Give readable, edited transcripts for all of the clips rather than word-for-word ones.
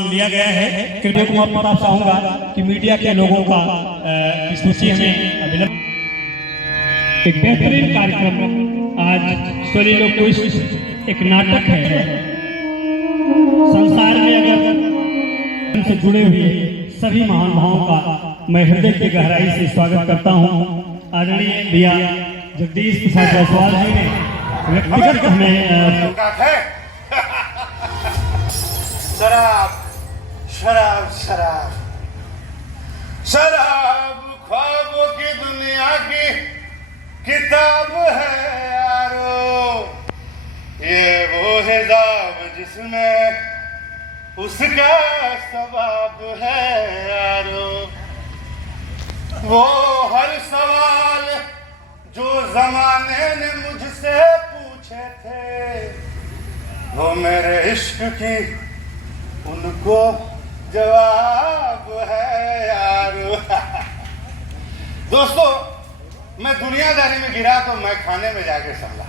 लिया गया है। कृपया कुमार प्रताप चाहूंगा कि मीडिया के लोगों का सूची हमें अवेलेबल। एक बेहतरीन कार्यक्रम आज सोलिलोक्विस्ट एक नाटक है। संसार में अगर से जुड़े हुए सभी महानुभावों का मैं हृदय की गहराई से स्वागत करता हूँ। आदरणीय भैया जगदीश प्रसाद जायसवाल जी ने व्यक्तिगत हमें शराब शराब शराब शराब ख्वाबों की दुनिया की किताब है यारो, ये वो हिजाब जिसमें उसका सवाब है यारो। वो हर सवाल जो जमाने ने मुझसे पूछे थे, वो मेरे इश्क की उनको जवाब है यारो। दोस्तों, मैं दुनियादारी में गिरा तो मैं खाने में जाके संभला।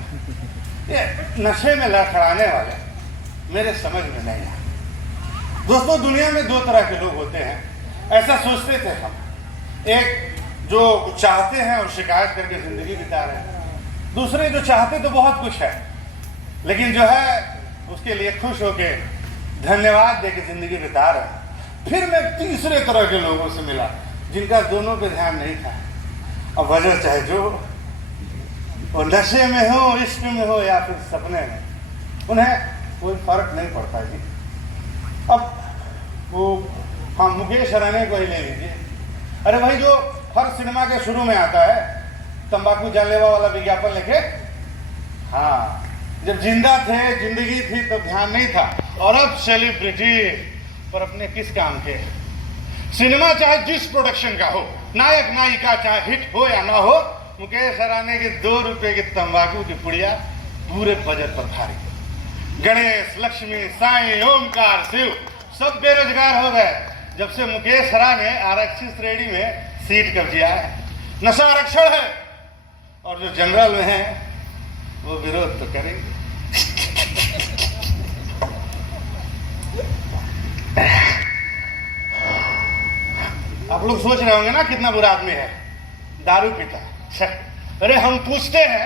ये नशे में लड़खड़ाने वाले मेरे समझ में नहीं आया। दोस्तों, दुनिया में दो तरह के लोग होते हैं, ऐसा सोचते थे हम। एक जो चाहते हैं और शिकायत करके जिंदगी बिता रहे हैं, दूसरे जो चाहते तो बहुत कुछ है लेकिन जो है उसके लिए खुश होके धन्यवाद देके जिंदगी बिता रहे हैं। फिर मैं तीसरे तरह के लोगों से मिला जिनका दोनों पे ध्यान नहीं था। अब वजह चाहे जो वो नशे में हो, इश्क में हो या फिर सपने में, उन्हें कोई फर्क नहीं पड़ता जी। अब वो हम मुकेश राणे को ही ले लीजिए। अरे भाई, जो हर सिनेमा के शुरू में आता है तंबाकू जानलेवा वाला विज्ञापन लेके, हाँ, जब जिंदा थे, जिंदगी थी तब ध्यान नहीं था, और अब सेलिब्रिटी पर अपने किस काम के। सिनेमा चाहे जिस प्रोडक्शन का हो, नायक नायिका चाहे हिट हो या ना हो, मुकेश राणे की 2 रुपए की तंबाकू की पुड़िया पूरे बजट पर भारी। गणेश, लक्ष्मी, साईं, ओमकार, शिव सब बेरोजगार हो गए जब से मुकेश राणे आरक्षित श्रेणी में सीट कब्जिया है। नशा आरक्षण है और जो जनरल में है वो विरोध तो करेंगे। आप लोग सोच रहे होंगे ना कितना बुरा आदमी है, दारू पीता। अरे हम पूछते हैं,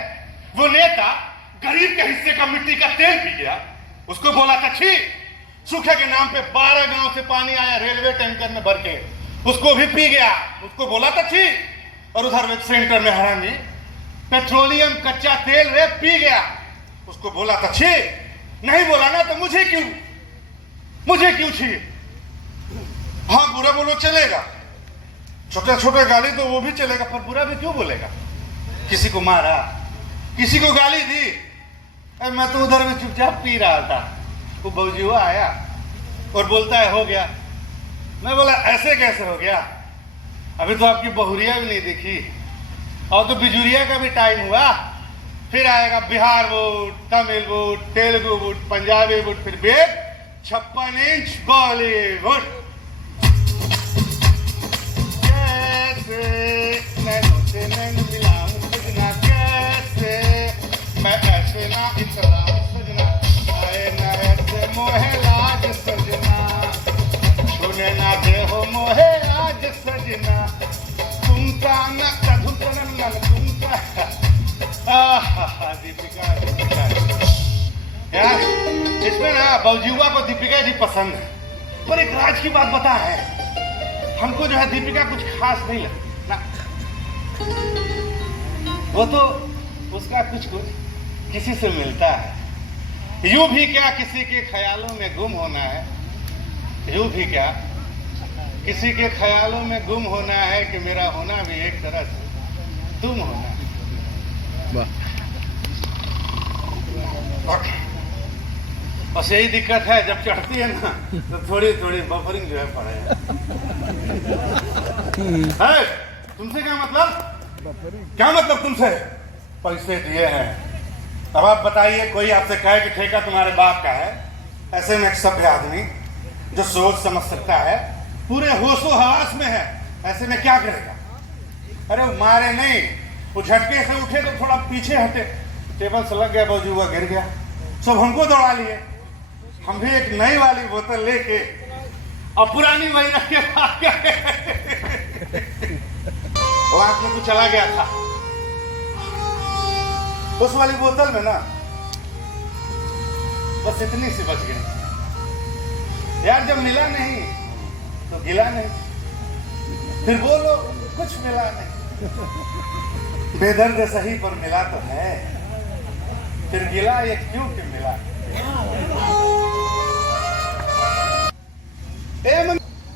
वो नेता गरीब के हिस्से का मिट्टी का तेल पी गया, उसको बोला था छी। सूखे के नाम पे 12 गांव से पानी आया रेलवे टैंकर में भर के, उसको भी पी गया, उसको बोला था छी। और उधर सेंटर में हरामी पेट्रोलियम कच्चा तेल रे पी गया, उसको बोला था छी। नहीं बोला ना तो मुझे क्यों छी। हाँ, बुरा बोलो चलेगा, छोटे छोटे गाली तो वो भी चलेगा, पर बुरा भी क्यों बोलेगा। किसी को मारा, किसी को गाली दी। मैं तो उधर में चुपचाप पी रहा था, वो बबजुआ आया और बोलता है हो गया। मैं बोला ऐसे कैसे हो गया, अभी तो आपकी बहुरिया भी नहीं दिखी, और तो बिजुरिया का भी टाइम हुआ। फिर आएगा Bihar vote, Tamil vote, Telugu vote, Punjabi vote, फिर 56 इंच बॉलीवुड। नैनो से नैन मिलाऊं सजना, कैसे मैं ऐसे ना इतराऊं सजना, आए ना ऐसे मोहे लाज सजना, छूने ना दे हो मोहे लाज सजना, तुमका न कधुकन नल तुमका। दीपिका यार, इसमें ना बबजुआ को दीपिका जी पसंद है, पर एक राज की बात बता है, हमको जो है दीपिका कुछ खास नहीं लगती ना। वो तो उसका कुछ किसी से मिलता है। यूं भी क्या किसी के ख्यालों में गुम होना है, यूं भी क्या किसी के ख्यालों में गुम होना है कि मेरा होना भी एक तरह से तुम होना है। बस यही दिक्कत है, जब चढ़ती है ना तो थोड़ी थोड़ी बफरिंग जो है पड़े। तुमसे क्या मतलब, तुमसे पैसे दिए हैं। अब आप बताइए, कोई आपसे कहे कि ठेका तुम्हारे बाप का है, ऐसे में एक सभ्य आदमी जो सोच समझ सकता है पूरे होशो हवास में है, ऐसे में क्या करेगा। अरे मारे नहीं, वो झटके से उठे तो थोड़ा पीछे हटे, टेबल से लग गया, बबजुआ गिर गया, सब हमको दौड़ा लिए। हम भी एक नई वाली बोतल लेके और पुरानी वही रख के भाग गए। वहां से तू चला गया था उस वाली बोतल में ना, बस इतनी सी बच गई यार। जब मिला नहीं तो गिला नहीं, फिर बोलो कुछ मिला नहीं। बेदर्द सही पर मिला तो है, फिर गिला ये क्यों कि मिला।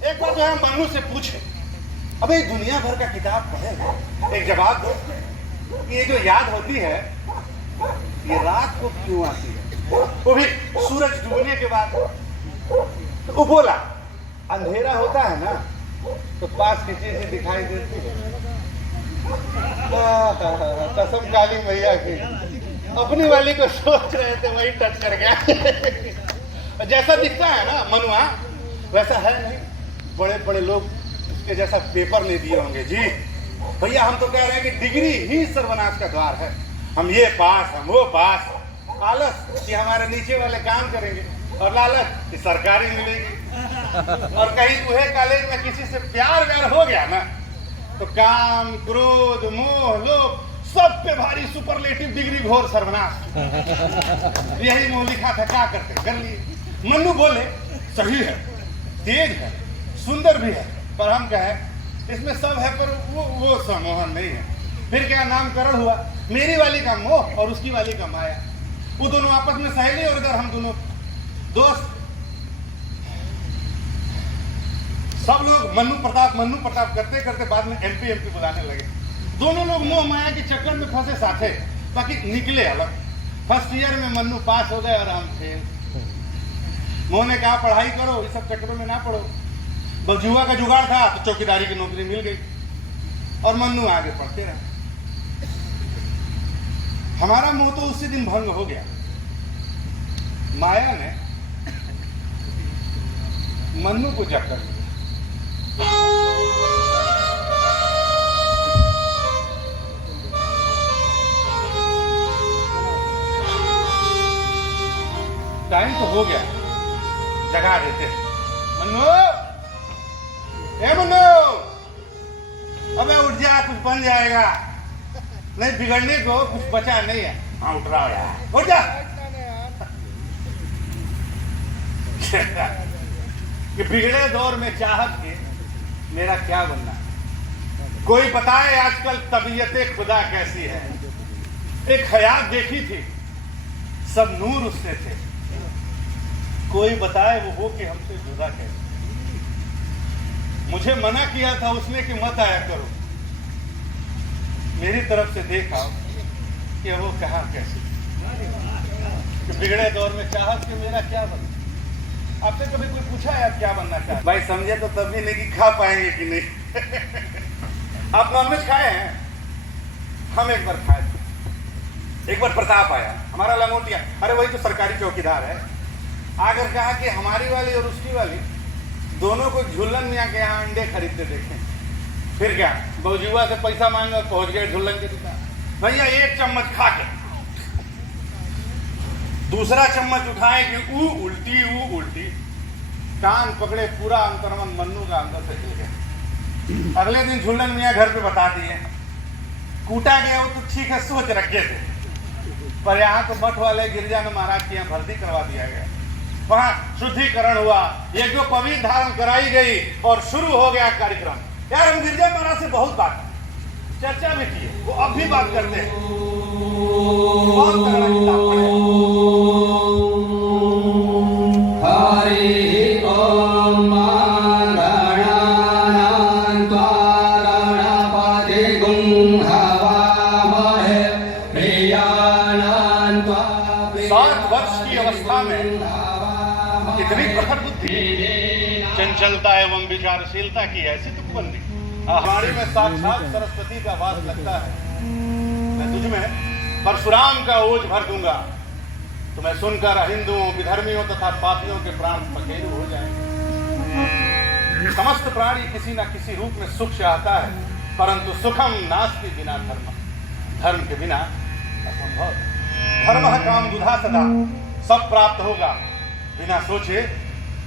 एक बार जो है मन्नू से पूछे, अबे दुनिया भर का किताब पढ़े, एक जवाब दो, ये जो याद होती है ये रात को क्यों आती है, वो भी सूरज डूबने के बाद। तो वो बोला अंधेरा होता है ना तो पास की चीजें दिखाई देती है। कसम काली मैया की, अपनी वाली को सोच रहे थे वही टच कर गया। जैसा दिखता है ना मनुआ वैसा है नहीं। बड़े बड़े लोग उसके जैसा पेपर नहीं दिए होंगे जी। भैया हम तो कह रहे हैं कि डिग्री ही सर्वनाश का द्वार है। हम ये पास हम वो पास, आलस कि हमारे नीचे वाले काम करेंगे, और लालच कि सरकारी मिलेगी। और कहीं तुहे कॉलेज में किसी से प्यार व्यार हो गया ना तो काम क्रोध मोह लोभ सब पे भारी सुपरलेटिव डिग्री घोर सर्वनाश। यही मुंह लिखा था, क्या करते कर लिए। मन्नू बोले सही है, तेज है, सुंदर भी है, पर हम कहें इसमें सब है पर वो सम्मोहन नहीं है। फिर क्या नामकरण हुआ, मेरी वाली का मोह और उसकी वाली का माया। वो दोनों आपस में सहेली और इधर हम दोनों दोस्त। सब लोग मन्नू प्रताप करते करते बाद में एमपी बुलाने लगे। दोनों लोग मोह माया के चक्कर में फंसे साथे, बाकी निकले अलग। फर्स्ट ईयर में मन्नू पास हो गए और हम फेल। मोह ने कहा पढ़ाई करो, इस सब चक्करों में ना पढ़ो। बलजुआ का जुगाड़ था तो चौकीदारी की नौकरी मिल गई और मन्नू आगे पढ़ते रहे। हमारा मोह तो उसी दिन भंग हो गया। माया ने मन्नू को जकड़ लिया। टाइम तो हो गया, जगा देते। मन्नू, ए मन्नू, अबे उठ जा, कुछ बन जाएगा। नहीं बिगड़ने को कुछ बचा नहीं है। हाँ उठ रहा है, उठ जा। कि बिगड़े दौर में चाहत के मेरा क्या बनना। कोई बताए आजकल तबीयत खुदा कैसी है। एक हयात देखी थी, सब नूर उससे थे। कोई बताए वो हो कि हमसे जुदा कैसे। मुझे मना किया था उसने कि मत आया करो। मेरी तरफ से देखा कि वो कहा कैसे। कि बिगड़े दौर में चाहत के मेरा क्या बनना। आपसे कभी कोई पूछा है आप क्या बनना चाहते? भाई समझे तो तब भी नहीं कि खा पाएंगे कि नहीं। आप नॉनवेज खाए हैं? हम एक बार खाए थे। एक बार प्रताप आया, हमारा लंगोटिया, अरे वही तो सरकारी चौकीदार है, आकर कहा कि हमारी वाली और उसकी वाली दोनों को झुल्लन मियाँ के यहाँ अंडे खरीदते देखें। फिर क्या, बलजुआ से पैसा मांगे और पहुंच गए झुल्लन की दुकान। भैया एक चम्मच खा के दूसरा चम्मच उठाए कि ऊ उल्टी, कान पकड़े, पूरा अंतर्मन मन्नू का अंदर से हिल गया। अगले दिन झुल्लन मियाँ घर पे बता दिए, कूटा गया वो तो ठीक है, सोच रखे थे, पर यहाँ तो मठ वाले गिरजानंद महाराज के यहाँ भर्ती करवा दिया गया। वहां शुद्धिकरण हुआ, यज्ञ पवित्र धारण कराई गई और शुरू हो गया कार्यक्रम। यार हम गिरजा महाराज से बहुत बात चर्चा भी की, वो अब भी बात करते हैं। बहुत तगड़ा किताब पढ़े। हरि ओम गणानान्त्वा गणपतिगुं हवामहे प्रियाणान्त्वा। 7 वर्ष की अवस्था में इतनी प्रखर बुद्धि, चंचलता एवं विचारशीलता की ऐसी तुम बंदी। हमारी में साक्षात सरस्वती का वास लगता है। मैं तुझ में परशुराम का ओझ भर दूंगा। तुम्हें सुनकर हिंदुओं, विधर्मियों तथा पापियों के प्राण पखेरु हो जाएंगे। समस्त प्राणी किसी न किसी रूप में सुख चाहता है, परंतु सुखम नास्ति बिना धर्म। धर्म के बिना असंभव। धर्म काम दुधा सदा, सब प्राप्त होगा बिना सोचे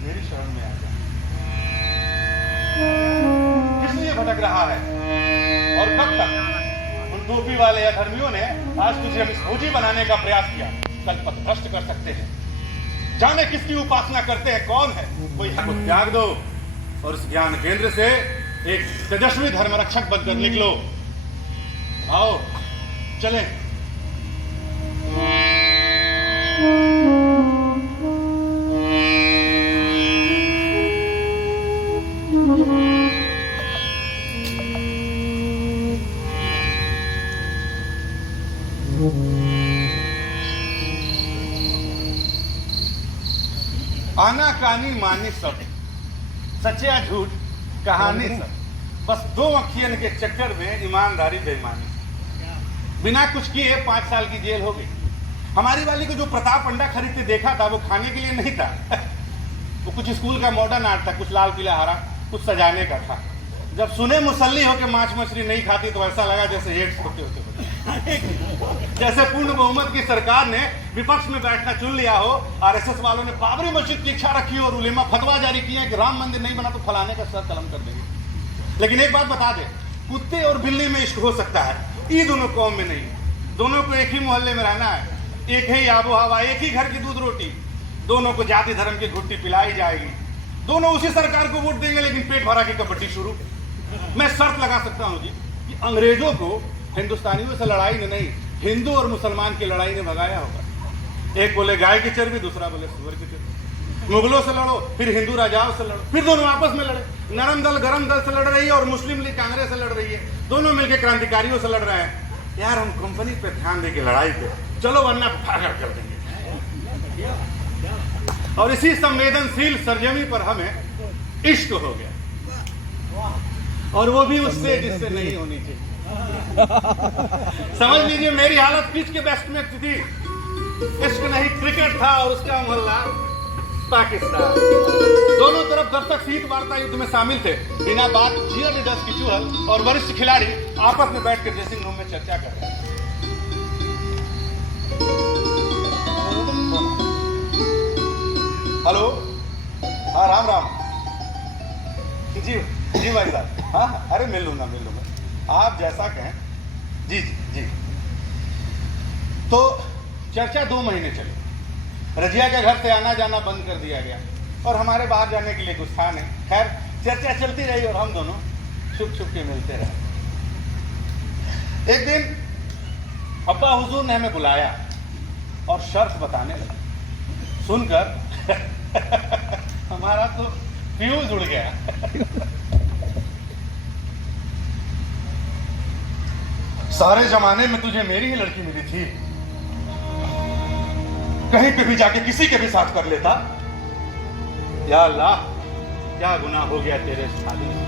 मेरी शरण में आ जा। भटक रहा है। और कब तक? उन टोपी वाले अधर्मियों ने आज तुझे फौजी बनाने का प्रयास किया, कल पथभ्रष्ट कर सकते हैं। जाने किसकी उपासना करते हैं, कौन है, कोई को त्याग दो और उस ज्ञान केंद्र से एक तेजस्वी धर्मरक्षक बनकर निकलो। आओ चलें। आना कानी मानी सब, सच्चा झूठ कहानी सब, बस दो अखियन के चक्कर में ईमानदारी बेईमानी। बिना कुछ किए 5 साल की जेल हो गई। हमारी वाली को जो प्रताप अंडा खरीदते देखा था वो खाने के लिए नहीं था वो कुछ स्कूल का मॉडर्न आर्ट था, कुछ लाल पीला हरा, कुछ सजाने का था। जब सुने मुसल्ली होकर मांस मछली नहीं खाती तो ऐसा लगा जैसे एड्स होते होते जैसे पूर्ण बहुमत की सरकार ने विपक्ष में बैठना चुन लिया हो। आरएसएस वालों ने बाबरी मस्जिद की इच्छा रखी और उलेमा फतवा जारी किया कि राम मंदिर नहीं बना तो फलाने का सर कलम कर देंगे। लेकिन एक बात बता दे, कुत्ते और बिल्ली में इश्क हो सकता है, ये दोनों कौम में नहीं। दोनों को एक ही मोहल्ले में रहना है, एक ही आबो हवा, एक ही घर की दूध रोटी, दोनों को जाति धर्म की घुट्टी पिलाई जाएगी, दोनों उसी सरकार को वोट देंगे, लेकिन पेट भरा की कबड्डी शुरू। मैं शर्त लगा सकता हूं जी कि अंग्रेजों को हिंदुस्तानियों से लड़ाई ने नहीं, हिंदू और मुसलमान की लड़ाई ने भगाया होगा। एक बोले गाय की चर्बी, दूसरा बोले सुअर की चर्बी। मुगलों से लड़ो, फिर हिंदू राजाओं से लड़ो, फिर दोनों आपस में लड़े। नरम दल गरम दल से लड़ रही है और मुस्लिम लीग कांग्रेस से लड़ रही है, दोनों मिलकर क्रांतिकारियों से लड़ रहे हैं। यार हम कंपनी पे ध्यान देंगे लड़ाई पे, चलो वरना फागड़ कर देंगे। और इसी संवेदनशील सरजमी पर हमें इश्क हो गया, और वो भी उससे जिससे नहीं होनी चाहिए। समझ लीजिए मेरी हालत पिच के बेस्ट में थी। इश्क नहीं क्रिकेट था और उसका मोहल्ला पाकिस्तान। दोनों तरफ दर्शक शीत वार्ता युद्ध में शामिल थे। बिना बात चीयर लीडर्स की चूहल और वरिष्ठ खिलाड़ी आपस में बैठकर ड्रेसिंग रूम में चर्चा कर रहे हैं। हेलो, हाँ राम राम जी जी भाई साहब। हाँ अरे मिल लूंगा आप जैसा कहें। जी जी जी। तो चर्चा 2 महीने चली। रजिया के घर से आना जाना बंद कर दिया गया और हमारे बाहर जाने के लिए कुछ था नहीं। खैर चर्चा चलती रही और हम दोनों छुप छुप के मिलते रहे। एक दिन अब्बा हुजूर ने हमें बुलाया और शर्त बताने लगे। सुनकर हमारा तो फ्यूज उड़ गया। सारे जमाने में तुझे मेरी ही लड़की मिली थी, कहीं पे भी जाके किसी के भी साथ कर लेता। या अल्लाह, क्या गुनाह हो गया तेरे शादी से।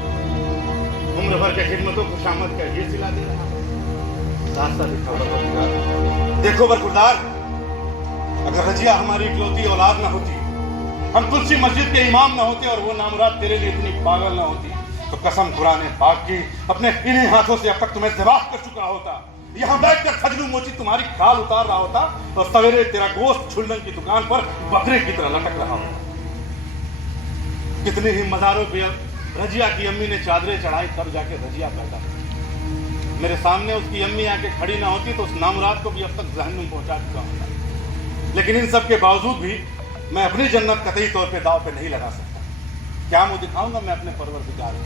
उम्र भर के खिदमतों को शामत का ये सिला दे रहा। रास्ता देखो बरखुरदार, अगर रजिया हमारी इकलौती औलाद ना होती, हम तुलसी मस्जिद के इमाम ना होते और वो नामुराद तेरे लिए इतनी पागल ना होती, तो कसम कुरान पाक की अपने इन्हीं हाथों से अब तक तुम्हें ज़िबाह कर चुका होता। यहाँ बैठकर फजलू मोची तुम्हारी खाल उतार रहा होता और सवेरे तेरा गोश्त छुल्लन की दुकान पर बकरे की तरह लटक रहा होता। कितने ही मज़ारों पे रजिया की अम्मी ने चादरें चढ़ाई, तब जाके रजिया पैदा हुई। मेरे सामने उसकी अम्मी आके खड़ी ना होती तो उस नामुराद को भी अब तक जहन्नुम पहुंचा चुका होता। लेकिन इन सब के बावजूद भी मैं अपनी जन्नत कतई तौर पे दाव पे नहीं लगा सकता। क्या मुंह दिखाऊंगा मैं अपने परवरदिगार को।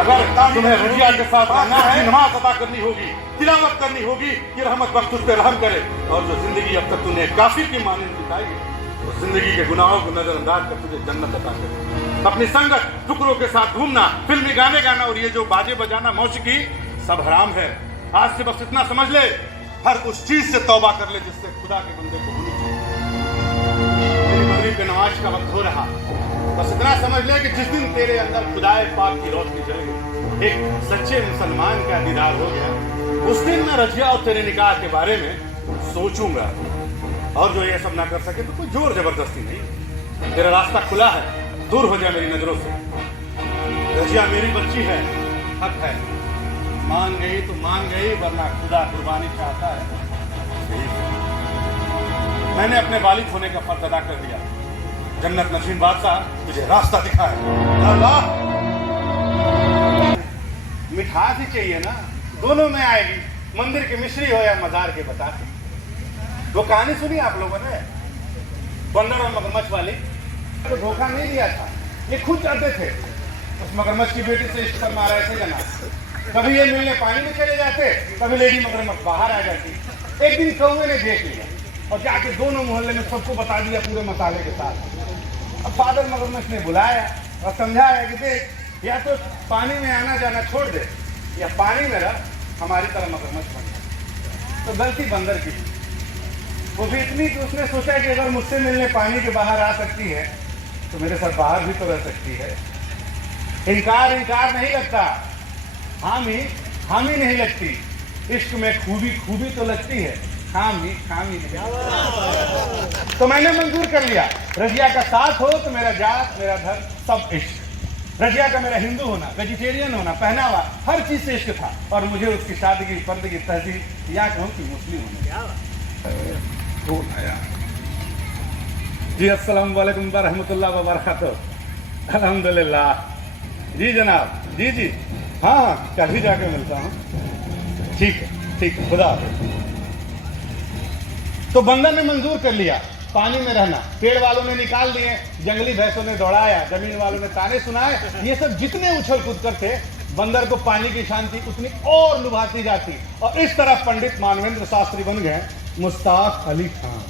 अगर तुम्हें रजिया के साथ रहना है, नमाज अदा करनी होगी, तिलावत करनी होगी कि रहमत बख्श तुझ पे रहम करे, और जो जिंदगी अब तक तूने काफिर की मानंद बिताई है, उस जिंदगी के गुनाहों को नजरअंदाज कर तुझे जन्नत अता करे। अपनी संगत टुकड़ों के साथ घूमना, फिल्मी गाने गाना और ये जो बाजे बजाना, मौसीकी सब हराम है। आज से बस इतना समझ ले, हर उस चीज से तौबा कर ले जिससे खुदा के बंदे को होनी चाहिए। मेरी मगरिब के नमाज का वक्त हो रहा, बस इतना समझ ले कि जिस दिन तेरे अंदर खुदाए पाक की रोशनी जलेगी, एक सच्चे मुसलमान का दीदार हो गया, उस दिन मैं रजिया और तेरे निकाह के बारे में सोचूंगा। और जो ये सब ना कर सके तो कोई जोर जबरदस्ती नहीं, तेरा रास्ता खुला है, दूर हो जाए मेरी नजरों से। रजिया मेरी बच्ची है, हक है, मान गई तो मान गई, वरना खुदा कुर्बानी चाहता है। मैंने अपने बालिग होने का फर्ज अदा कर दिया। जन्नत नशीन बादशाह तुझे रास्ता दिखाए। अल्लाह मिठास ही चाहिए ना, दोनों में आएगी, मंदिर की मिश्री हो या मजार के बतासे। वो कहानी सुनी आप लोगों ने, बंदर और मगरमच्छ वाली? तो धोखा नहीं दिया था, ये खुद चाहते थे। उस मगरमच्छ की बेटी से इश्क फरमा रहे थे जनाब। कभी ये मिलने पानी में चले जाते, कभी लेडी मगरमच्छ बाहर आ जाती। एक दिन कौवे ने देख लिया और जाके दोनों मोहल्ले में सबको बता दिया पूरे मसाले के साथ। अब फादर मगरमच्छ ने बुलाया और समझाया कि देख, या तो पानी में आना जाना छोड़ दे या पानी में रह, हमारी तरह मगरमच्छ बन जा। तो गलती बंदर की थी, वो भी इतनी कि उसने सोचा कि अगर मुझसे मिलने पानी के बाहर आ सकती है तो मेरे साथ बाहर भी तो रह सकती है। इनकार नहीं लगता, हामी नहीं लगती। इश्क में खूबी तो लगती है, खामी नहीं। तो मैंने मंजूर कर लिया, रजिया का साथ हो तो मेरा जात मेरा धर्म सब इश्क। रजिया का मेरा हिंदू होना, वेजिटेरियन होना, पहनावा, हर चीज से इश्क था। और मुझे उसकी शादी पर्दे की तहजीब या कहूँ कि मुस्लिम होने। जी अस्सलाम वालेकुम व रहमतुल्लाह व बरकातहू। अल्हम्दुलिल्लाह जी जनाब, जी हाँ, कल ही जाके मिलता हूँ। ठीक है, खुदा हाफिज़। तो बंदर ने मंजूर कर लिया पानी में रहना, पेड़ वालों ने निकाल दिए, जंगली भैंसों ने दौड़ाया, जमीन वालों ने ताने सुनाए। ये सब जितने उछल कूद कर थे, बंदर को पानी की शांति उतनी और लुभाती जाती। और इस तरह पंडित मानवेंद्र शास्त्री बन गए मुश्ताक अली खान।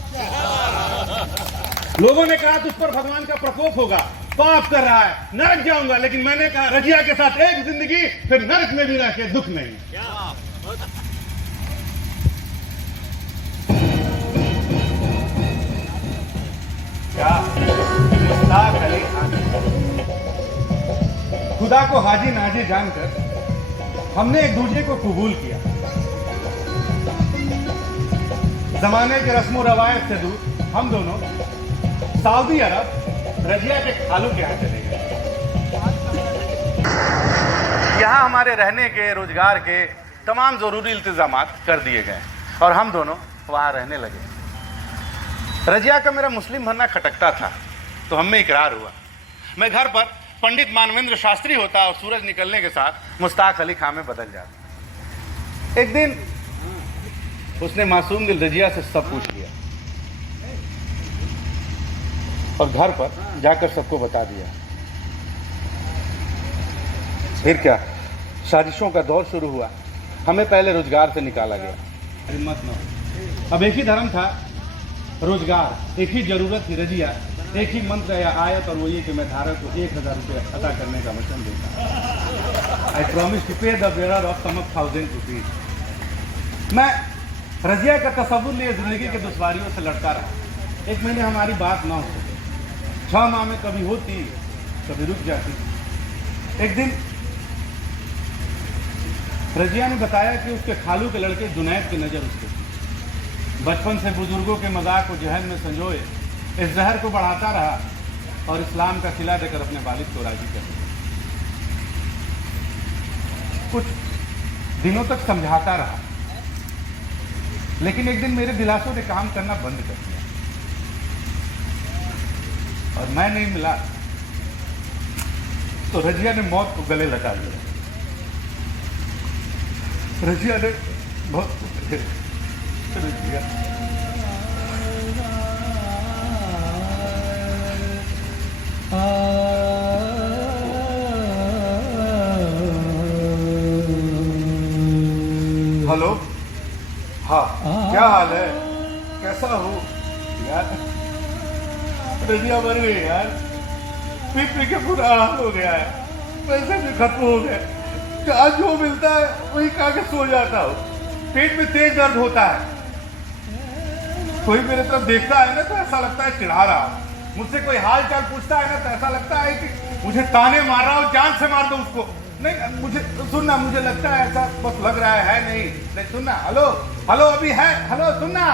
लोगों ने कहा तुझ पर भगवान का प्रकोप होगा, पाप कर रहा है, नरक जाऊंगा। लेकिन मैंने कहा रजिया के साथ एक जिंदगी, फिर नरक में भी रह के दुख नहीं। क्या मुश्ताक अली खान, खुदा को हाजी नाजी जानकर हमने एक दूसरे को कबूल किया। जमाने के रस्मो रवायत से दूर हम दोनों सऊदी अरब रजिया के खालू के यहाँ चले गए। यहाँ हमारे रहने के, रोजगार के तमाम जरूरी इंतजामात कर दिए गए और हम दोनों वहाँ रहने लगे। रजिया का मेरा मुस्लिम बनना खटकता था, तो हम में इकरार हुआ। मैं घर पर पंडित मानवेंद्र शास्त्री होता और सूरज निकलने के साथ मुश्ताक अली खान में बदल जाता। एक दिन उसने मासूम दिल रजिया से सब पूछ लिया और घर पर जाकर सबको बता दिया। फिर क्या, साजिशों का दौर शुरू हुआ। हमें पहले रोजगार से निकाला गया। हिम्मत न हो। अब एक ही धर्म था, रोजगार, एक ही जरूरत थी रजिया, एक ही मंत्र या आयत, और वो ये कि मैं धारक को 1000 रुपये अदा करने का वचन देता। I promise to pay the bearer of sum 1000 rupees. मैं रजिया का तसव्वुर लिए जिंदगी के दुश्वारियों से लड़ता रहा। 1 महीने हमारी बात ना हो सके, 6 माह में कभी होती कभी रुक जाती। एक दिन रजिया ने बताया कि उसके खालू के लड़के जुनैद की नज़र उसके बचपन से बुजुर्गों के मजाक को जहन में संजोए इस जहर को बढ़ाता रहा और इस्लाम का सिला देकर अपने वालिद को राजी कर दिया। कुछ दिनों तक समझाता रहा, लेकिन एक दिन मेरे दिलासों ने काम करना बंद कर दिया और मैं नहीं मिला तो रजिया ने मौत को गले लगा लिया। रजिया ने बहुत रजिया हेलो, हाँ क्या हाल है, कैसा हो यार? रजिया मर गई यार, पी के बुरा हाल हो गया है, पैसे भी खत्म हो गए, आज जो मिलता है वही खा के सो जाता हूँ, पेट में तेज दर्द होता है। कोई मेरे तरफ देखता है ना तो ऐसा लगता है चिढ़ा रहा, मुझसे कोई हाल चाल पूछता है ना तो ऐसा लगता है कि मुझे ताने मार रहा हो, जान से मार दो उसको। नहीं मुझे सुनना, मुझे लगता है ऐसा बस लग रहा है नहीं सुनना। हेलो हेलो अभी है, हेलो सुनना।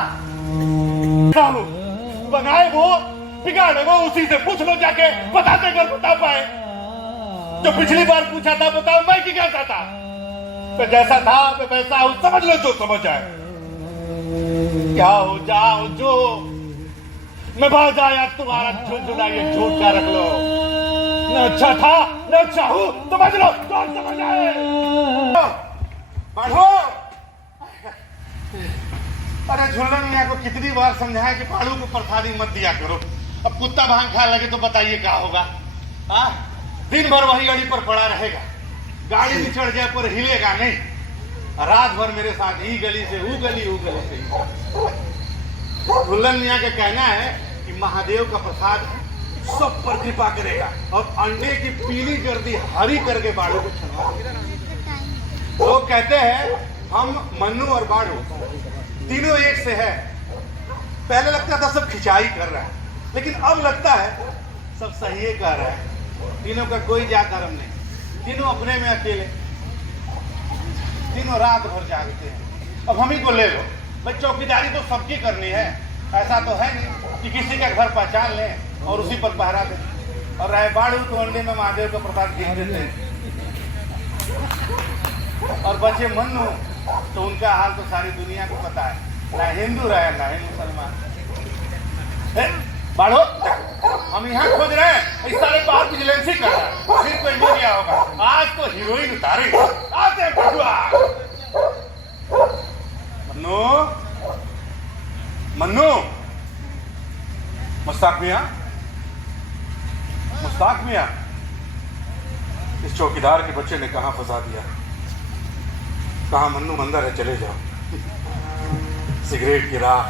बनाए वो बिगाड़े वो, उसी से पूछ लो जाके, बताते कर बता पाए। जो पिछली बार पूछा था बताओ मैं की कैसा था, तो जैसा था मैं वैसा हूं, समझ लो जो समझ आए। क्या हो जाओ जो मैं बाज आया, तुम्हारा झुंझुना ये झूठ का रख लो। न अच्छा था न चाहूं, समझ लो कौन समझ आए। पाढ़ो, अरे झुल्लन मियाँ को कितनी बार समझाया कि पाढ़ू को प्रसादी मत दिया करो। अब कुत्ता भांग खा लगे तो बताइए क्या होगा। दिन भर वही अड़ी पर पड़ा रहेगा, गाड़ी में चढ़ जाए पर हिलेगा नहीं, रात भर मेरे साथ ही गली से वो गली, वो गली से ही। झुल्लन मियाँ का कहना है कि महादेव का प्रसाद सब पर कृपा करेगा और अंडे की पीली गर्दी हरी करके बाड़ू को छनवा देगा। लोग कहते हैं हम मन्नू और बाड़ू तीनों एक से है। पहले लगता था सब खिंचाई कर रहा है, लेकिन अब लगता है सब सही कह रहा है। तीनों का कोई जात धर्म नहीं, तीनों अपने में अकेले, तीनों रात भर जागते हैं। अब हम ही को ले लो भाई, चौकीदारी तो सबकी करनी है। ऐसा तो है नहीं कि किसी का घर पहचान लें और उसी पर पहरा दें। और रहे बाड़ू तो अंडे में महादेव का प्रसाद गिन देते हैं, और बचे मन्नू तो उनका हाल तो सारी दुनिया को पता है, ना हिंदू रहे ना ही मुसलमान। बाढ़ो, हम यहाँ खोज रहे हैं, इस सारे बाहर विजिलेंस ही कर रहा है, फिर कोई मीडिया होगा। आज तो हीरोइन उतारी आते मन्नू, मन्नू, मुस्ताक मियाँ, मुस्ताक मियाँ, इस चौकीदार के बच्चे ने कहाँ फंसा दिया। कहा मन्नू मंदिर है, चले जाओ। सिगरेट की राख,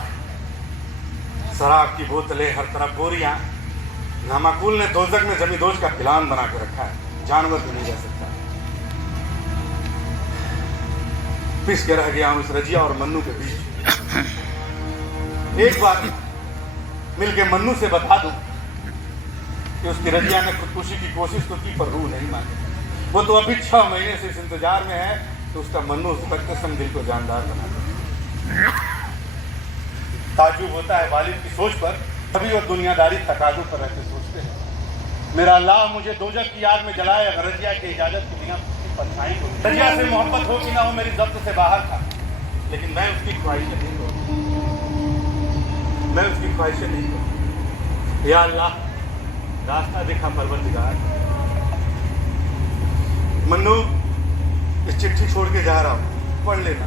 शराब की बोतलें, हर तरफ बोरियां। नामाकुल ने दोजक में जमींदोज का प्लान बना के रखा है, जानवर भी नहीं जा सकता। पिस के रह गया हूं इस रजिया और मन्नू के बीच। एक बात मिलके मन्नू से बता दूं कि उसकी रजिया ने खुदकुशी की कोशिश तो की पर रूह नहीं मानी। वो तो अभी 6 महीने से इस इंतजार में है तो उसका मन्नू उसका कसम दिल को जानदार बना दे। ताजुब होता है वालिद की सोच पर, तभी और दुनियादारी तकाजु पर रहते सोचते हैं। मेरा अल्लाह मुझे दोजख की याद में जलाए, अगर रजिया की इजाजत की बिना परछाई हो। रजिया से मोहब्बत हो कि ना हो, मेरी जब्त से बाहर था, लेकिन मैं उसकी ख्वाहिशें नहीं करूँ, मैं उसकी ख्वाहिशें नहीं करूँ। या अल्लाह, रास्ता दिखा परवरदिगार। मन्नू, इस चिट्ठी छोड़ के जा रहा हूँ, पढ़ लेना।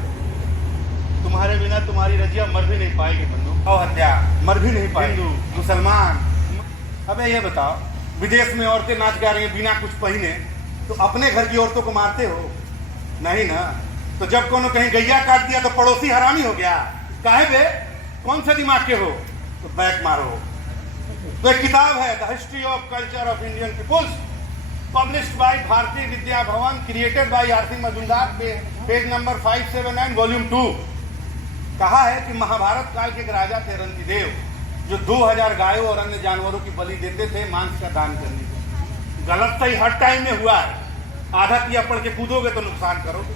तुम्हारे बिना तुम्हारी रजिया मर भी नहीं पाएगी मन्नू। और हत्या मर भी नहीं पाएगी। हिंदू मुसलमान, अबे ये बताओ, विदेश में औरतें नाच गा रही हैं बिना कुछ पहने, तो अपने घर की औरतों को मारते हो? नहीं ना। तो जब कोनो कहीं गैया काट दिया तो पड़ोसी हरामी हो गया। काहे बे, कौन से दिमाग के हो? तो बैक मारो। तो एक किताब है the history of culture of Indian peoples, published by Bharatiya Vidya Bhavan, created by RC Majumdar, page number 579, volume 2। कहा है कि महाभारत काल के एक राजा थे रंतिदेव, जो 2000 गायों और अन्य जानवरों की बलि देते थे मांस का दान करने को। गलत सही हर टाइम में हुआ है। आधा किया पढ़ के कूदोगे तो नुकसान करोगे।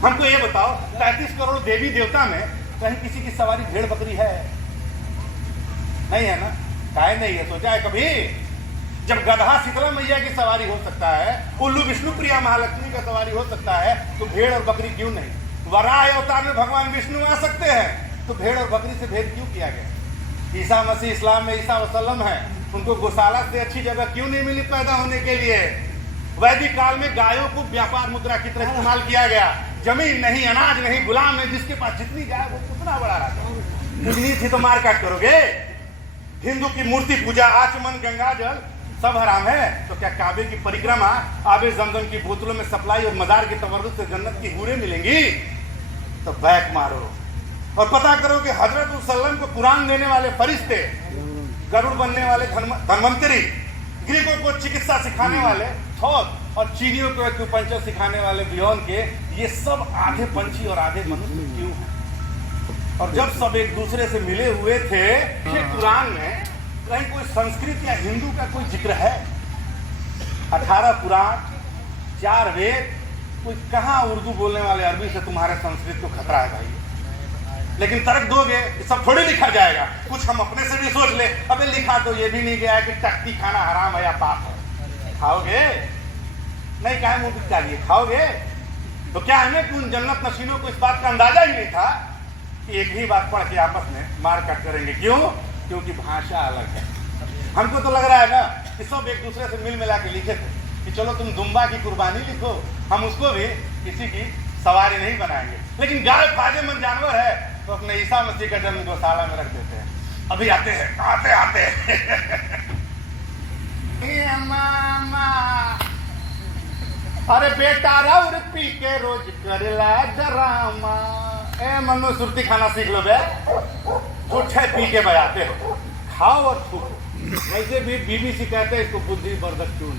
हमको ये बताओ, 33 करोड़ देवी देवता में कहीं किसी की सवारी भेड़ बकरी है? नहीं है ना। काहे नहीं है? सोचा है कभी? जब गधा शीतला मैया की सवारी हो सकता है, उल्लू विष्णु प्रिया महालक्ष्मी का सवारी हो सकता है, तो भेड़ और बकरी क्यों नहीं? वराह अवतार में भगवान विष्णु आ सकते हैं, तो भेड़ और बकरी से भेद क्यों किया गया? ईसा मसीह इस्लाम में ईसा वसल्लम है, उनको गौशाला से अच्छी जगह क्यों नहीं मिली पैदा होने के लिए? वैदिक काल में गायों को व्यापार मुद्रा की तरह इस्तेमाल किया गया। जमीन नहीं, अनाज नहीं, गुलाम नहीं, जिसके पास जितनी गाय वो उतना बड़ा राजा। इतनी थी तो मार काट करोगे? हिंदू की मूर्ति पूजा, आचमन, गंगा जल सब हराम है, तो क्या काबे की परिक्रमा, आबे जमजम की बोतलों में सप्लाई और मजार की तवर्रुत से जन्नत की हूरें मिलेंगी? तो बैक मारो और पता करो कि हजरत सल्लम को कुरान देने वाले फरिश्ते, गरुड़ बनने वाले धन्वंतरी, ग्रीकों को चिकित्सा सिखाने वाले थॉर और चीनियों को एक्यूपंक्चर सिखाने वाले बियॉन के, ये सब आधे पंछी और आधे मनुष्य क्यों हैं? और जब सब एक दूसरे से मिले हुए थे, कुरान में कहीं कोई संस्कृत या हिंदू का कोई जिक्र है? 18 पुराण, 4 वेद, कोई कहाँ उर्दू बोलने वाले अरबी से तुम्हारे संस्कृत को खतरा है भाई? लेकिन तर्क दोगे, सब थोड़ी लिखा जाएगा। कुछ हम अपने से भी सोच ले। अबे लिखा तो ये भी नहीं गया है कि टट्टी खाना हराम है या पाप है। खाओगे? नहीं, काहे मुंह बिका लिए खाओगे? तो क्या है ना कि उन जन्नत नशीनों को इस बात का अंदाजा ही नहीं था कि एक ही बात पढ़ के आपस में मार काट करेंगे। क्यों? क्योंकि भाषा अलग है। हमको तो लग रहा है ना कि सब एक दूसरे से मिल मिला के लिखे थे कि चलो तुम दुम्बा की कुर्बानी लिखो, हम उसको भी किसी की सवारी नहीं बनाएंगे। लेकिन गाय फायदेमंद जानवर है तो अपने ईसा मसीह का जन्म गौशाला में रख देते हैं। अभी आते हैं आते मामा, अरे बेटा राउर पी के रोज करेला ड्रामा। ए मनु सुरती खाना सीख लो बे, झूठे पी के बजाते हो, खाओ और थूको। वैसे भी बीबीसी कहते हैं इसको बुद्धि वर्धक चून।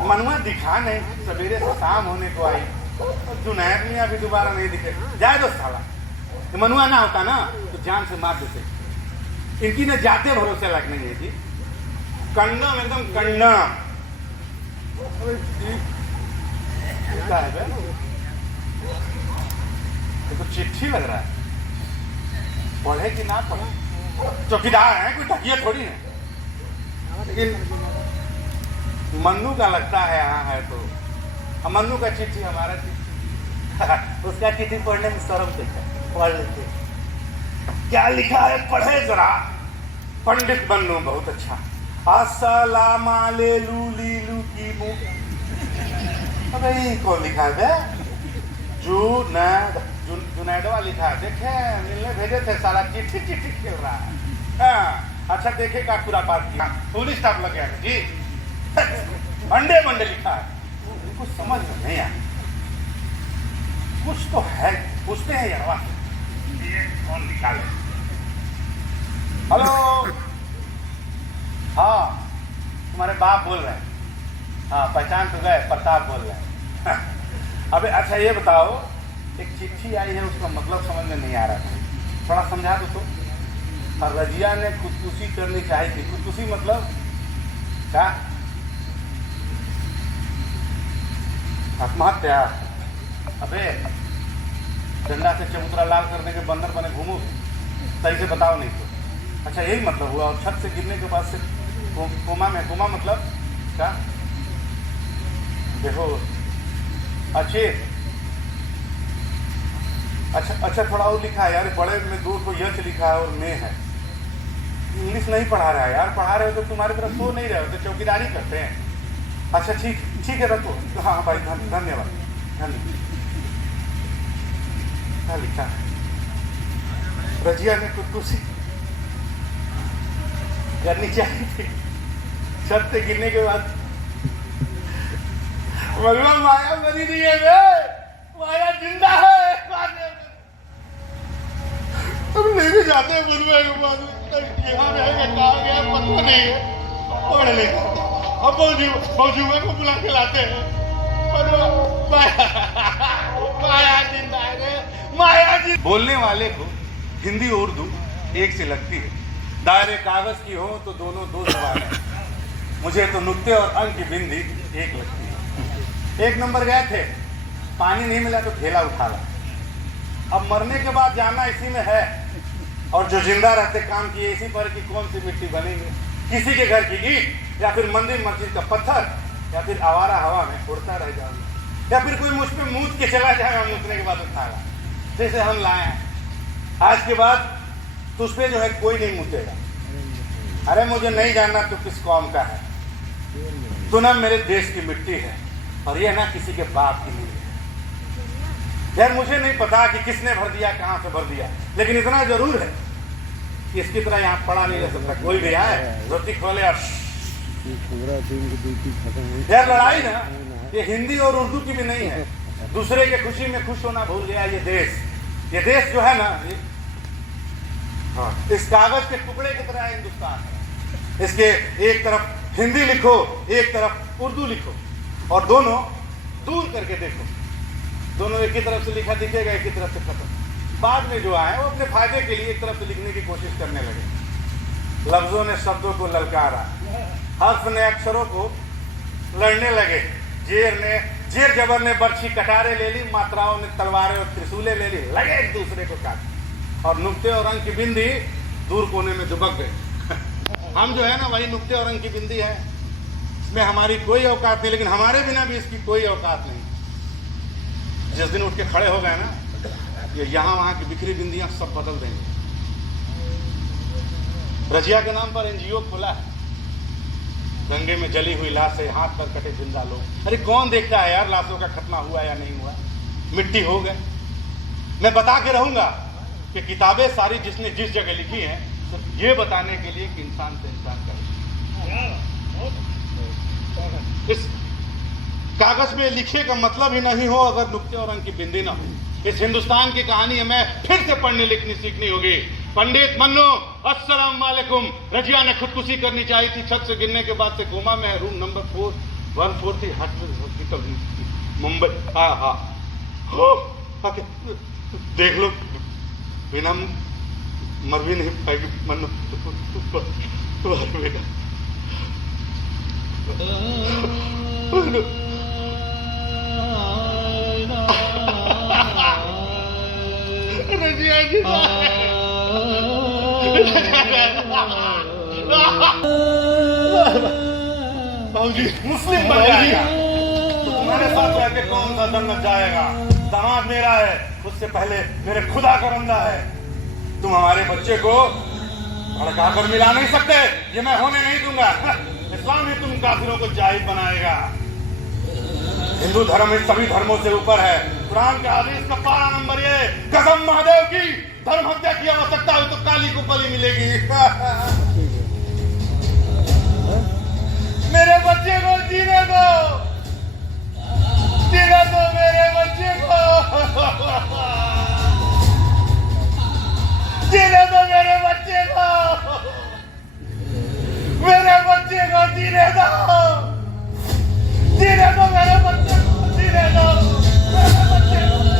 मनुआ दिखा नहीं, सवेरे से शाम होने को आई, जुनैद मियां भी दोबारा नहीं दिखे। जाए दो साला, तो मनुआ ना होता ना तो जान से मार देते। इनकी ना जाते भरोसे लायक नहीं है जी, कंडम एकदम कंडम। क्या है बे? ये तो चिट्ठी लग रहा है, पढ़े कि ना पढ़े? चौकीदार है, कोई ढकिया थोड़ी है। लेकिन मन्नू का लगता है यहाँ है तो मन्नू का चिट्ठी हमारा चिट्ठी उसका चिट्ठी पढ़ने में शर्म से पढ़ लेते। क्या लिखा है पढ़े जरा। पंडित मन्नू बहुत अच्छा। अस्सलाम अलैलू लीलू की मुँह। अबे ये कौन लिखा है? जुनैदवा लिखा है। देखे मिलने भेजे थे, साला चिट्ठी खेल रहा है। हाँ, अच्छा देखे का पूरा बात किया, फुल स्टॉप लग गया जी। अंडे मंडे लिखा है, कुछ समझ में नहीं आया। कुछ तो है, पूछते हैं यार ये कौन लिखा है। हेलो, हाँ तुम्हारे बाप बोल रहे हैं। हाँ पहचान तो गए, प्रताप बोल रहे हैं। अबे अच्छा ये बताओ, एक चिट्ठी आई है उसका मतलब समझ में नहीं आ रहा था, थोड़ा समझा दो तो। और रजिया ने खुदकुशी करनी चाहिए थी। खुदकुशी मतलब क्या? आत्महत्या? अबे डंडा से चबूतरा लाल करने के बंदर बने घूमो, सही से बताओ नहीं तो। अच्छा यही मतलब हुआ। और छत से गिरने के बाद से कोमा में, कोमा मतलब क्या? देखो अच्छे अच्छा थोड़ा और लिखा है यार, बड़े में दो को यच लिखा है और मैं है। इंग्लिश नहीं पढ़ा रहा है यार, पढ़ा रहे हो तो तुम्हारी तरफ सो नहीं रहे हो तो चौकीदारी करते हैं। अच्छा ठीक है रखो। हाँ भाई धन्यवाद। क्या लिखा है? रजिया ने खुदकुशी करनी चाहिए थी, छत से गिरने के बाद। माया मरी नहीं है बे, माया जिंदा है। अब लेके जाते हैं बुलवे के बाद, यहाँ रहेगा कहाँ गया पता नहीं है। पढ़ लेगा अब मौजूदा को बुला के लाते हैं। माया जिंदा है, माया जी। बोलने वाले को हिंदी उर्दू एक से लगती है, दायरे कागज की हो तो दोनों दो जबान है। मुझे तो नुक्ते और अंक की बिंदी एक लगती है। 1 नंबर गए थे, पानी नहीं मिला तो थैला उठा ला। अब मरने के बाद जाना इसी में है, और जो जिंदा रहते काम किए इसी पर कि कौन सी मिट्टी बनेंगे, किसी के घर की ईंट या फिर मंदिर मस्जिद का पत्थर, या फिर आवारा हवा में उड़ता रह जाऊंगा, या फिर कोई मुझ पे मूत के चला जाएगा, मूतने के बाद उठा ला। जैसे हम लाए हैं, आज के बाद तो उस पर जो है कोई नहीं मूतेगा। अरे मुझे नहीं जानना तो किस कौम का है, तो ना मेरे देश की मिट्टी है, और ये ना किसी के बाप की नहीं है। यार मुझे नहीं पता कि किसने भर दिया, कहाँ से भर दिया, लेकिन इतना जरूर है कि इसकी तरह यहाँ पड़ा नहीं रह सकता। कोई भी आए धोती खोले और यार लड़ाई ना ये हिंदी और उर्दू की भी नहीं है, दूसरे के खुशी में खुश होना भूल गया ये देश जो है ना, हाँ, इस कागज के टुकड़े की तरह हिंदुस्तान है। इसके एक तरफ हिंदी लिखो, एक तरफ उर्दू लिखो, और दोनों दूर करके देखो, दोनों एक ही तरफ से लिखा दिखेगा, एक ही तरफ से खत्म। बाद में जो आए वो अपने फायदे के लिए एक तरफ से लिखने की कोशिश करने लगे। लफ्जों ने शब्दों को ललकारा, हर्फ ने अक्षरों को लड़ने लगे, जेर जबर ने बर्छी कटारे ले ली, मात्राओं ने तलवारें और त्रिशूलें ले ली, लगे एक दूसरे को काट, और नुक्ते और अंक की बिंदी दूर कोने में दुबक गए। हम जो है ना वही नुक्ते और अंक की बिंदी है, इसमें हमारी कोई औकात नहीं, लेकिन हमारे बिना भी इसकी कोई औकात नहीं। जिस दिन उठ के खड़े हो गए ना, ये यहाँ वहाँ की बिखरी बिंदियां सब बदल देंगे। रजिया के नाम पर एनजीओ खोला है। गंगे में जली हुई लाशें, हाथ पर कटे जिंदा लोग। अरे कौन देखता है यार लाशों का खत्मा हुआ या नहीं हुआ, मिट्टी हो गए। मैं बता के रहूंगा कि किताबें सारी जिसने जिस जगह लिखी हैं तो ये बताने के लिए कि इंसान से इंसान करे। इस कागज में लिखे का मतलब ही नहीं हो अगर नुक्ते और अंक की बिंदी ना हो। इस हिंदुस्तान की कहानी हमें फिर से पढ़ने लिखनी सीखनी होगी। पंडित मन्नू अस्सलाम वालेकुम। रजिया ने खुदकुशी करनी चाहिए थी, छत से गिरने के बाद से कोमा में है, रूम नंबर 414 हॉस्पिटल मुंबई। हाँ देख लो, बिना मर भी नहीं पाएगी मन्नू बेटा। रजिया की बाबूजी मुस्लिम बन जाएगा तो तुम्हारे साथ रह के कौन सा जन्नत जाएगा। दामाद मेरा है, उससे पहले मेरे खुदा का बंदा है। तुम हमारे बच्चे को भड़का कर मिला नहीं सकते, ये मैं होने नहीं दूंगा। इस्लाम ही तुम काफिरों को जाहिद बनाएगा। हिंदू धर्म इस सभी धर्मों से ऊपर है। कुरान के हदीस का पारा नंबर ये, कसम महादेव की, धर्म हत्या की आवश्यकता हो तो काली को बलि मिलेगी। मेरे बच्चे को जीने दो, जीने दो मेरे बच्चे को, जीने दो मेरे बच्चे को, मेरे बच्चे को जीने दो, जीने दो मेरे बच्चे को, जीने दो मेरे बच्चे को, जीने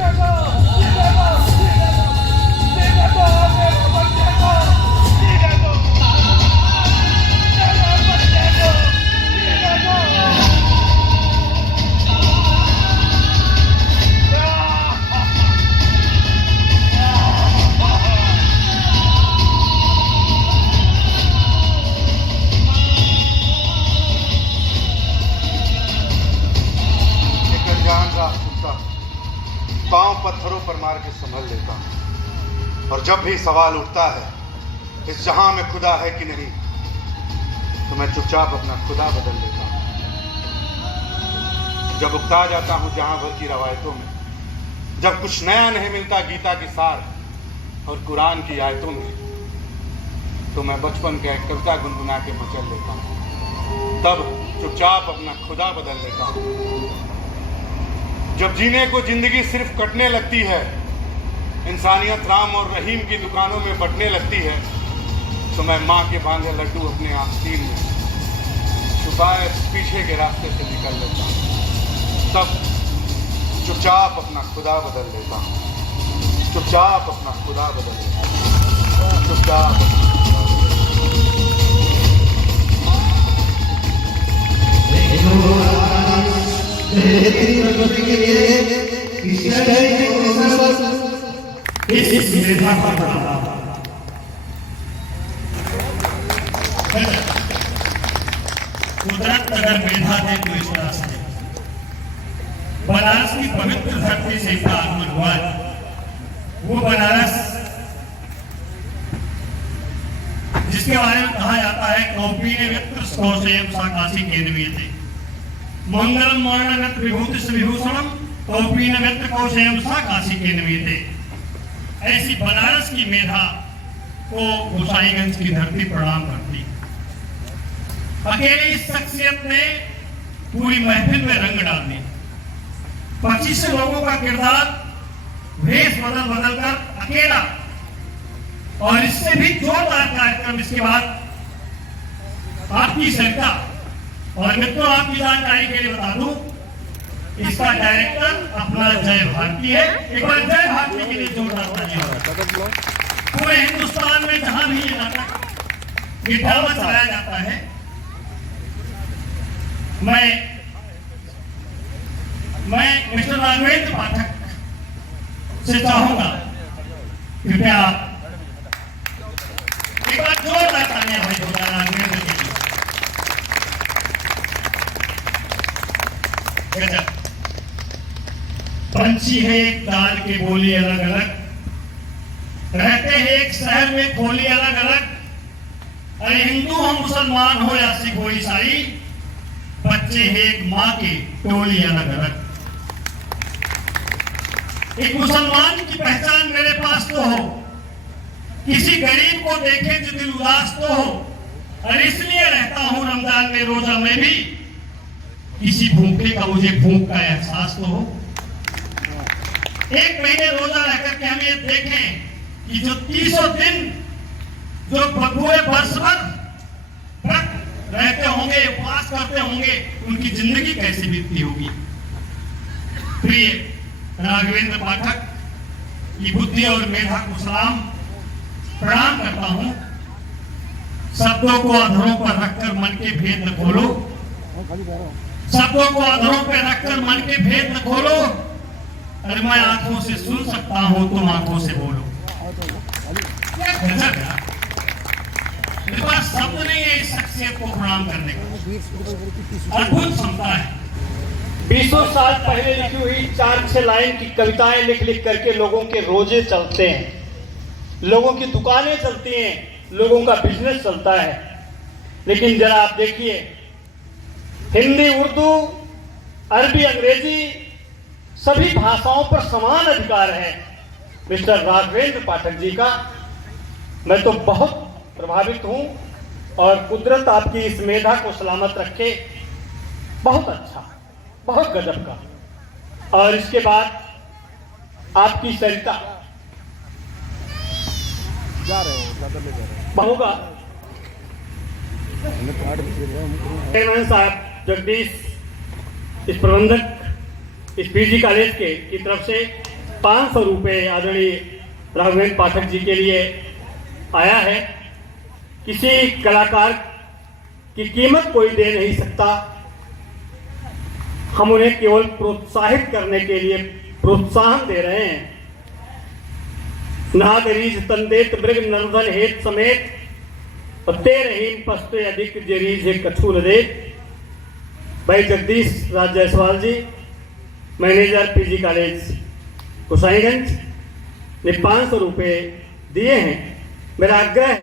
दो, जीने दो, जीने दो, जीने दो मेरे बच्चे को, जीने दो मेरे बच्चे को, जीने दो। पांव पत्थरों पर मार के संभल लेता हूं। और जब भी सवाल उठता है इस जहां में खुदा है कि नहीं, तो मैं चुपचाप अपना खुदा बदल लेता हूं। जब उकता जाता हूं जहां भर की रवायतों में, जब कुछ नया नहीं मिलता गीता की सार और कुरान की आयतों में, तो मैं बचपन के एक कविता गुनगुना के मचल लेता हूं। तब चुपचाप अपना खुदा बदल लेता हूं। जब जीने को जिंदगी सिर्फ कटने लगती है, इंसानियत राम और रहीम की दुकानों में बटने लगती है, तो मैं माँ के बांधे लड्डू अपने आस्तीन में छुपाए पीछे के रास्ते से निकल लेता हूँ। तब चुपचाप अपना खुदा बदल लेता हूँ। चुपचाप अपना खुदा बदल लेता हूँ। चुपचाप अपना खुदा कुदरत अगर मेधा दे तो इस तरह से बनारस की पवित्र धरती से इसका आगमन हुआ है। वो बनारस जिसके बारे में कहा जाता है कौपीने वित्र सौसेम साकाशी केंद्रीय थे, मंगलम वर्णगत विभूति विभूषणम कौपीन वित्र कौशेम साकाशी केंद्रीय थे। ऐसी बनारस की मेधा को गोसाईगंज की धरती प्रणाम करती। अकेली इस शख्सियत ने पूरी महफिल में रंग डाल दिया। 25 लोगों का किरदार वेश बदल बदल कर अकेला, और इससे भी जोरदार कार्यक्रम इसके बाद आपकी सरकार। और मित्रों आपकी जानकारी के लिए बता दूं, इसका डायरेक्टर अपना जय भारती है। एक बार जय भारती के लिए जोरदार तालियां। पूरे हिंदुस्तान में जहां भी ये नाटक ये ड्रामा चलाया जाता है, मैं मिस्टर राघवेंद्र पाठक से चाहूंगा कृपया एक बार जोरदार तालियां भाई जोरदार राघवेंद्र के लिए। गजब पंछी है एक ताल के बोली अलग अलग, रहते हैं एक शहर में, खोली अलग अलग। अरे हिंदू हो मुसलमान हो या सिख हो ईसाई, बच्चे हैं एक माँ के, टोली अलग अलग। एक मुसलमान की पहचान मेरे पास तो हो, किसी गरीब को देखे जो दिल उदास तो हो। और इसलिए रहता हूं रमजान में रोजा में भी, किसी भूखे का मुझे भूख का एहसास तो हो। एक महीने रोजा रहकर के हम ये देखें कि जो 300 दिन जो पूरे वर्ष भर व्रत रहते होंगे, उपवास करते होंगे, उनकी जिंदगी कैसे बीतती होगी। प्रिय राघवेंद्र पाठक की बुद्धि और मेधा को सलाम प्रणाम करता हूं। शब्दों को अधरों पर रखकर मन के भेद न खोलो, शब्दों को अधरों पर रखकर मन के भेद न खोलो। अरे मैं आंखों से सुन सकता हूं, तुम आंखों से बोलो। क्या गजब है, मेरे पास शब्द नहीं है इस शख्सियत को प्रणाम करने का। अद्भुत क्षमता है। 20 साल पहले लिखी हुई 4-6 लाइन की कविताएं लिख लिख करके लोगों के रोजे चलते हैं, लोगों की दुकानें चलती हैं, लोगों का बिजनेस चलता है। लेकिन जरा आप देखिए, हिंदी, उर्दू, अरबी, अंग्रेजी सभी भाषाओं पर समान अधिकार है मिस्टर राघवेंद्र पाठक जी का। मैं तो बहुत प्रभावित हूं और कुदरत आपकी इस मेधा को सलामत रखे। बहुत अच्छा, बहुत गजब का। और इसके बाद आपकी सरिता होगा साहब जगदीश, इस प्रबंधक इस पीजी कॉलेज के की तरफ से 500 रुपये आदरणीय राघवेंद्र पाठक जी के लिए आया है। किसी कलाकार की कीमत कोई दे नहीं सकता, हम उन्हें केवल प्रोत्साहित करने के लिए प्रोत्साहन दे रहे हैं। नागरीज तंदेत मृग नर्दन हेत समेत ते रहीम पस्ते अधिक जरीज है कछू न दे। भाई जगदीश राज जायसवाल जी, मैनेजर पीजी कॉलेज हुसैनगंज ने 500 रुपये दिए हैं। मेरा आग्रह है